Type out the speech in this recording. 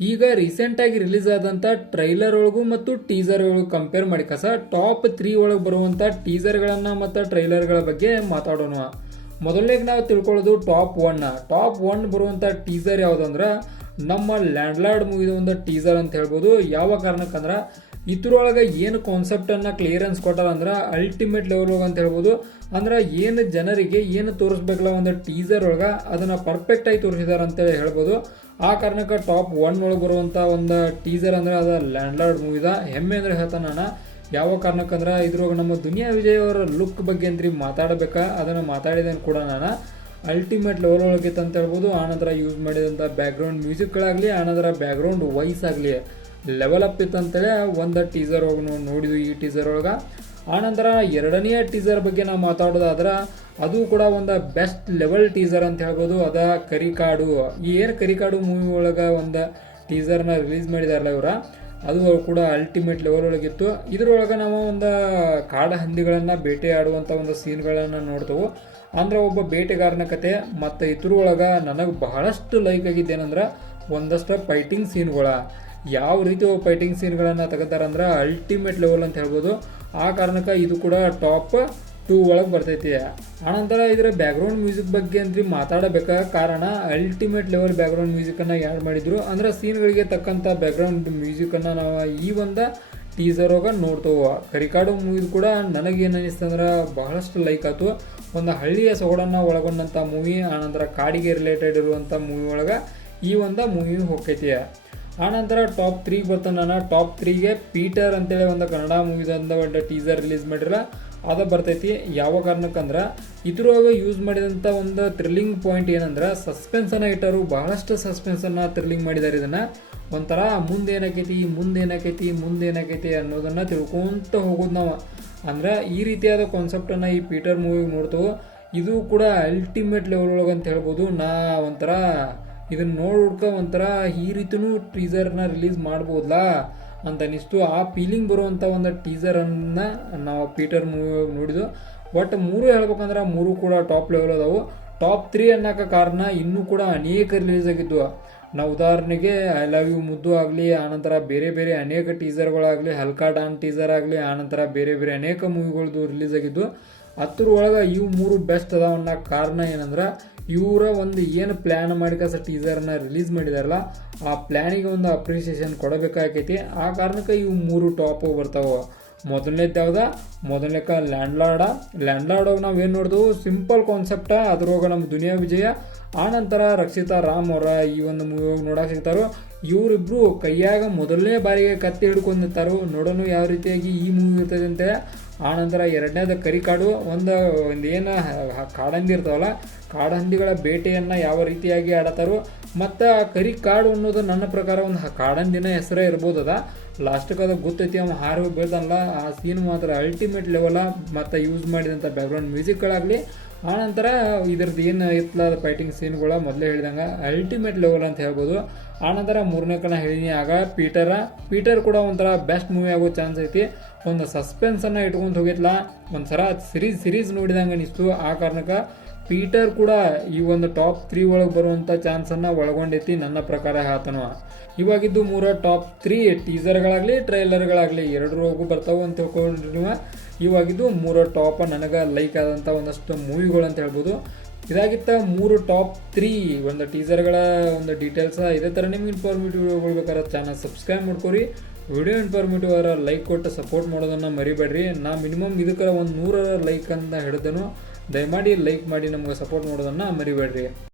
ಈಗ ರೀಸೆಂಟ್ ಆಗಿ ರಿಲೀಸ್ ಆದಂತ ಟ್ರೈಲರ್ ಒಳಗು ಮತ್ತು ಟೀಸರ್ ಒಳಗು ಕಂಪೇರ್ ಮಾಡಿ ಕಸ ಟಾಪ್ ತ್ರೀ ಒಳಗೆ ಬರುವಂತ ಟೀಸರ್ ಗಳನ್ನ ಮತ್ತು ಟ್ರೈಲರ್ಗಳ ಬಗ್ಗೆ ಮಾತಾಡೋಣ. ಮೊದಲನೇ ನಾವು ತಿಳ್ಕೊಳ್ಳೋದು ಟಾಪ್ ಒನ್ ಟಾಪ್ ಒನ್ ಬರುವಂತ ಟೀಸರ್ ಯಾವ್ದಂದ್ರ ನಮ್ಮ ಲ್ಯಾಂಡ್ಲಾರ್ಡ್ ಮೂವಿದ ಒಂದು ಟೀಸರ್ ಅಂತ ಹೇಳ್ಬೋದು. ಯಾವ ಕಾರಣಕ್ಕಂದ್ರ ಇದ್ರೊಳಗೆ ಏನು ಕಾನ್ಸೆಪ್ಟ್ ಅನ್ನ ಕ್ಲಿಯರೆನ್ಸ್ ಕೊಟ್ಟಾರ ಅಂದ್ರೆ ಅಲ್ಟಿಮೇಟ್ ಲೆವೆಲ್ ಒಳಗೆ ಅಂತ ಹೇಳ್ಬೋದು. ಅಂದ್ರೆ ಏನು ಜನರಿಗೆ ಏನು ತೋರಿಸ್ಬೇಕಲ್ಲ ಒಂದು ಟೀಸರ್ ಒಳಗ ಅದನ್ನ ಪರ್ಫೆಕ್ಟ್ ಆಗಿ ತೋರಿಸಿದಾರೆ ಅಂತ ಹೇಳ್ಬೋದು. ಆ ಕಾರಣಕ್ಕೆ ಟಾಪ್ ಒನ್ ಒಳಗೆ ಬರುವಂಥ ಒಂದು ಟೀಸರ್ ಅಂದ್ರೆ ಅದ ಲ್ಯಾಂಡ್ಲಾರ್ಡ್ ಮೂವಿದ ಹೆಮ್ಮೆ ಅಂದ್ರೆ ಹೇಳ್ತಾನೆ ನಾನು. ಯಾವ ಕಾರಣಕ್ಕಂದ್ರೆ ಇದ್ರೊಳಗೆ ನಮ್ಮ ದುನಿಯಾ ವಿಜಯ್ ಅವರ ಲುಕ್ ಬಗ್ಗೆ ಅಂತ್ರಿ ಮಾತಾಡಬೇಕಾ. ಅದನ್ನ ಮಾತಾಡಿದ್ದೇನೆ ಕೂಡ ನಾನು. ಅಲ್ಟಿಮೇಟ್ ಲೆವೆಲ್ ಒಳಗಿತ್ತು ಅಂತ ಹೇಳ್ಬೋದು. ಆನಂತರ ಯೂಸ್ ಮಾಡಿದಂಥ ಬ್ಯಾಕ್ಗ್ರೌಂಡ್ ಮ್ಯೂಸಿಕ್ಗಳಾಗಲಿ ಆನಂತರ ಬ್ಯಾಕ್ಗ್ರೌಂಡ್ ವಾಯ್ಸ್ ಆಗಲಿ. ಲೆವೆಲ್ ಅಪ್ ಇತ್ತು ಅಂತೇಳಿ ಒಂದು ಟೀಸರ್ ನಾವು ನೋಡಿದ್ವಿ ಈ ಟೀಸರ್ ಒಳಗೆ. ಆನಂತರ ಎರಡನೆಯ ಟೀಸರ್ ಬಗ್ಗೆ ನಾವು ಮಾತಾಡೋದಾದ್ರೆ ಅದು ಕೂಡ ಒಂದು ಬೆಸ್ಟ್ ಲೆವೆಲ್ ಟೀಸರ್ ಅಂತ ಹೇಳ್ಬೋದು. ಅದ ಕರಿಕಾಡು. ಈ ಏರ್ ಕರಿಕಾಡು ಮೂವಿ ಒಳಗೆ ಒಂದು ಟೀಸರ್ನ ರಿಲೀಸ್ ಮಾಡಿದಾರಲ್ಲ ಇವರ. ಅದು ಕೂಡ ಅಲ್ಟಿಮೇಟ್ ಲೆವೆಲ್ ಒಳಗಿತ್ತು ಇದ್ರೊಳಗೆ ನಾವು ಒಂದು ಕಾಡ ಹಂದಿಗಳನ್ನು ಬೇಟೆ ಆಡುವಂಥ ಒಂದು ಸೀನ್ಗಳನ್ನು ನೋಡ್ತೇವೆ. ಅಂದ್ರೆ ಒಬ್ಬ ಬೇಟೆಗಾರನ ಕತೆ, ಮತ್ತು ಇದ್ರೊಳಗೆ ನನಗೆ ಬಹಳಷ್ಟು ಲೈಕ್ ಆಗಿದ್ದೇನೆಂದ್ರೆ ಒಂದಷ್ಟು ಫೈಟಿಂಗ್ ಸೀನ್ಗಳ ಯಾವ ರೀತಿ ಫೈಟಿಂಗ್ ಸೀನ್ಗಳನ್ನು ತೆಗಿತಾರಂದ್ರೆ ಅಲ್ಟಿಮೇಟ್ ಲೆವೆಲ್ ಅಂತ ಹೇಳ್ಬೋದು. ಆ ಕಾರಣಕ್ಕೆ ಇದು ಕೂಡ ಟಾಪ್ ಟೂ ಒಳಗೆ ಬರ್ತೈತಿ. ಆನಂತರ ಇದರ ಬ್ಯಾಕ್ಗ್ರೌಂಡ್ ಮ್ಯೂಸಿಕ್ ಬಗ್ಗೆ ಅಂದ್ರೆ ಮಾತಾಡಬೇಕಾದ ಕಾರಣ ಅಲ್ಟಿಮೇಟ್ ಲೆವೆಲ್ ಬ್ಯಾಕ್ಗ್ರೌಂಡ್ ಮ್ಯೂಸಿಕನ್ನು ಆ್ಯಡ್ ಮಾಡಿದ್ರು. ಅಂದ್ರೆ ಸೀನ್ಗಳಿಗೆ ತಕ್ಕಂಥ ಬ್ಯಾಕ್ಗ್ರೌಂಡ್ ಮ್ಯೂಸಿಕನ್ನು ನಾವು ಈ ಒಂದು ಟೀಸರ್ ಹೋಗ ನೋಡ್ತೇವೆ. ಕರಿಕಾಡು ಮೂವಿದು ಕೂಡ ನನಗೇನು ಅನಿಸ್ತು ಅಂದ್ರೆ ಬಹಳಷ್ಟು ಲೈಕ್ ಆಯ್ತು ಒಂದು ಹಳ್ಳಿಯ ಸೊಗಡನ್ನು ಒಳಗೊಂಡಂಥ ಮೂವಿ ಆನಂತರ ಕಾಡಿಗೆ ರಿಲೇಟೆಡ್ ಇರುವಂಥ ಮೂವಿ ಒಳಗೆ ಈ ಒಂದು ಮೂವಿ ಹೋಗ್ತೈತಿ. ಆನಂತರ ಟಾಪ್ ತ್ರೀಗೆ ಬರ್ತಾನೆ ನಾನು ಟಾಪ್ ತ್ರೀಗೆ ಪೀಟರ್ ಅಂತೇಳಿ ಒಂದು ಕನ್ನಡ ಮೂವಿದಂದ ಒಂದು ಟೀಸರ್ ರಿಲೀಸ್ ಮಾಡಿರಲ್ಲ, ಅದು ಬರ್ತೈತಿ. ಯಾವ ಕಾರಣಕ್ಕಂದ್ರೆ ಇದ್ರೊಳಗೆ ಯೂಸ್ ಮಾಡಿದಂಥ ಒಂದು ಥ್ರಿಲ್ಲಿಂಗ್ ಪಾಯಿಂಟ್ ಏನಂದ್ರೆ ಸಸ್ಪೆನ್ಸನ್ನು ಇಟ್ಟರು ಬಹಳಷ್ಟು ಸಸ್ಪೆನ್ಸನ್ನು ಥ್ರಿಲ್ಲಿಂಗ್ ಮಾಡಿದ್ದಾರೆ ಇದನ್ನು. ಒಂಥರ ಮುಂದೆ ಏನಾಕೈತಿ, ಮುಂದೆ ಮುಂದೆ ಅನ್ನೋದನ್ನು ತಿಳ್ಕೊತ ಹೋಗೋದು ನಾವು. ಅಂದ್ರೆ ಈ ರೀತಿಯಾದ ಕಾನ್ಸೆಪ್ಟನ್ನು ಈ ಪೀಟರ್ ಮೂವಿ ನೋಡ್ತೇವೆ ಇದು ಕೂಡ ಅಲ್ಟಿಮೇಟ್ ಲೆವೆಲ್ ಒಳಗೆ ಅಂತ ಹೇಳ್ಬೋದು. ನಾ ಒಂಥರ ಇದನ್ನ ಹುಡ್ಕ ಒಂಥರ ಈ ರೀತಿನೂ ಟೀಸರ್ನ ರಿಲೀಸ್ ಮಾಡ್ಬೋದಾ ಅಂತ ಅನಿಸ್ತು ಆ ಫೀಲಿಂಗ್ ಬರುವಂಥ ಒಂದು ಟೀಸರನ್ನು ನಾವು ಪೀಟರ್ ಮೂವಿ ನೋಡಿದ್ದು. ಬಟ್ ಮೂರು ಹೇಳ್ಬೇಕಂದ್ರೆ ಮೂರು ಕೂಡ ಟಾಪ್ ಲೆವೆಲ್ ಅದಾವು. ಟಾಪ್ ತ್ರೀ ಅನ್ನೋಕೆ ಕಾರಣ ಇನ್ನೂ ಕೂಡ ಅನೇಕ ರಿಲೀಸ್ ಆಗಿದ್ವು. ನಾವು ಉದಾಹರಣೆಗೆ ಐ ಲವ್ ಯು ಮುದ್ದು ಆಗಲಿ ಆನಂತರ ಬೇರೆ ಬೇರೆ ಅನೇಕ ಟೀಸರ್ಗಳಾಗಲಿ ಹಲ್ಕಾ ಡಾನ್ ಟೀಸರ್ ಆಗಲಿ ಆನಂತರ ಬೇರೆ ಬೇರೆ ಅನೇಕ ಮೂವಿಗಳದ್ದು ರಿಲೀಸ್ ಆಗಿದ್ದು. ಹತ್ತರ ಒಳಗೆ ಇವು ಮೂರು ಬೆಸ್ಟ್ ಅದಾವ ಅನ್ನೋ ಕಾರಣ ಏನಂದ್ರೆ ಇವರ ಒಂದು ಏನು ಪ್ಲ್ಯಾನ್ ಮಾಡಿ ಕಸ ಟೀಸರ್ನ ರಿಲೀಸ್ ಮಾಡಿದಾರಲ್ಲ, ಆ ಪ್ಲ್ಯಾನಿಗೆ ಒಂದು ಅಪ್ರಿಸಿಯೇಷನ್ ಕೊಡಬೇಕಾಗೈತಿ ಆ ಕಾರಣಕ್ಕೆ ಇವು ಮೂರು ಟಾಪ್ ಬರ್ತಾವೆ. ಮೊದಲನೇದು ಯಾವ್ದ? ಮೊದಲನೇಕ ಲ್ಯಾಂಡ್ಲಾರ್ಡ ಲ್ಯಾಂಡ್ಲಾರ್ಡ್ ನಾವು ಏನು ನೋಡಿದ್ವು? ಸಿಂಪಲ್ ಕಾನ್ಸೆಪ್ಟ ಅದ್ರೊಳಗೆ ನಮ್ಮ ದುನಿಯಾ ವಿಜಯ ಆನಂತರ ರಕ್ಷಿತಾ ರಾಮ್ ಅವರ ಈ ಒಂದು ಮೂವಿ ನೋಡಕ್ಕೆ ಸಿಗ್ತಾರೋ. ಇವರಿಬ್ರು ಕೈಯಾಗ ಮೊದಲನೇ ಬಾರಿಗೆ ಕತ್ತಿ ಹಿಡ್ಕೊಂಡು ನೋಡೋನು ಯಾವ ರೀತಿಯಾಗಿ ಈ ಮೂವಿ ಇರ್ತದೆ ಅಂತೇಳಿ ಆನಂತರ ಕರಿ ಕರಿಕಾಡು ಒಂದು ಒಂದು ಏನು ಕಾಡಂದಿ ಇರ್ತಾವಲ್ಲ ಕಾಡಹಂದಿಗಳ ಬೇಟೆಯನ್ನು ಯಾವ ರೀತಿಯಾಗಿ ಆಡತಾರೋ, ಮತ್ತು ಆ ಕರಿ ಕಾಡು ಅನ್ನೋದು ನನ್ನ ಪ್ರಕಾರ ಒಂದು ಕಾಡಂದಿನ ಹೆಸರೇ ಇರ್ಬೋದದ ಲಾಸ್ಟಿಗೆ ಅದು ಗೊತ್ತೈತಿ, ಅವ ಹಾರಿ ಬೀಳ್ದಲ್ಲ ಆ ಸೀನ್ ಮಾತ್ರ ಅಲ್ಟಿಮೇಟ್ ಲೆವೆಲ ಮತ್ತು ಯೂಸ್ ಮಾಡಿದಂಥ ಬ್ಯಾಕ್ಗ್ರೌಂಡ್ ಮ್ಯೂಸಿಕ್ಗಳಾಗಲಿ ಆನಂತರ ಇದ್ರದ್ದು ಏನು ಇತ್ತಲ ಫೈಟಿಂಗ್ ಸೀನ್ಗಳು ಮೊದಲೇ ಹೇಳಿದಂಗೆ ಅಲ್ಟಿಮೇಟ್ ಲೆವೆಲ್ ಅಂತ ಹೇಳ್ಬೋದು. ಆನಂತರ ಮೂರನೇ ಕಣ ಹೇಳಿನಿ ಆಗ ಪೀಟರ, ಪೀಟರ್ ಕೂಡ ಒಂಥರ ಬೆಸ್ಟ್ ಮೂವಿ ಆಗೋ ಚಾನ್ಸ್ ಐತಿ. ಒಂದು ಸಸ್ಪೆನ್ಸನ್ನು ಇಟ್ಕೊಂಡು ಹೋಗಿತ್ಲ ಒಂಥರ ಸಿರೀಸ್ ಸಿರೀಸ್ ನೋಡಿದಂಗೆ ಅನಿಸ್ತು. ಆ ಕಾರಣಕ್ಕೆ ಪೀಟರ್ ಕೂಡ ಈ ಒಂದು ಟಾಪ್ ತ್ರೀ ಒಳಗೆ ಬರುವಂಥ ಚಾನ್ಸನ್ನು ಒಳಗೊಂಡೈತಿ ನನ್ನ ಪ್ರಕಾರ ಹೇಳ್ತಾನವ ಇವಾಗಿದ್ದು ಮೂರ ಟಾಪ್ ತ್ರೀ ಟೀಸರ್ಗಳಾಗಲಿ, ಟ್ರೈಲರ್ಗಳಾಗಲಿ ಎರಡರೊಳಗೂ ಬರ್ತಾವೆ ಅಂತ ತಿಳ್ಕೊಂಡ್ರಿ ಇವಾಗಿದ್ದು ಮೂರ ಟಾಪ್ ನನಗೆ ಲೈಕ್ ಆದಂಥ ಒಂದಷ್ಟು ಮೂವಿಗಳು ಅಂತ ಹೇಳ್ಬೋದು. ಇದಾಗಿತ್ತ ಮೂರು ಟಾಪ್ ತ್ರೀ ಒಂದು ಟೀಸರ್ಗಳ ಒಂದು ಡೀಟೇಲ್ಸ ಇದೇ ಥರ ನಿಮ್ಗೆ ಇನ್ಫಾರ್ಮೇಟಿವ್ ಬೇಕಾದ್ರೆ ಚಾನಲ್ ಸಬ್ಸ್ಕ್ರೈಬ್ ಮಾಡ್ಕೊರಿ. ವಿಡಿಯೋ ಇನ್ಫಾರ್ಮೇಟಿವ್ ಅವರ ಲೈಕ್ ಕೊಟ್ಟು ಸಪೋರ್ಟ್ ಮಾಡೋದನ್ನು ಮರಿಬೇಡ್ರಿ. ನಾ ಮಿನಿಮಮ್ ಇದಕ್ಕೆ ಒಂದು ನೂರರ ಲೈಕ್ ಅಂತ ಹಿಡಿದನು ದಯಮಾಡಿ ಲೈಕ್ ಮಾಡಿ ನಮ್ಗೆ ಸಪೋರ್ಟ್ ಮಾಡೋದನ್ನು ಮರಿಬೇಡ್ರಿ.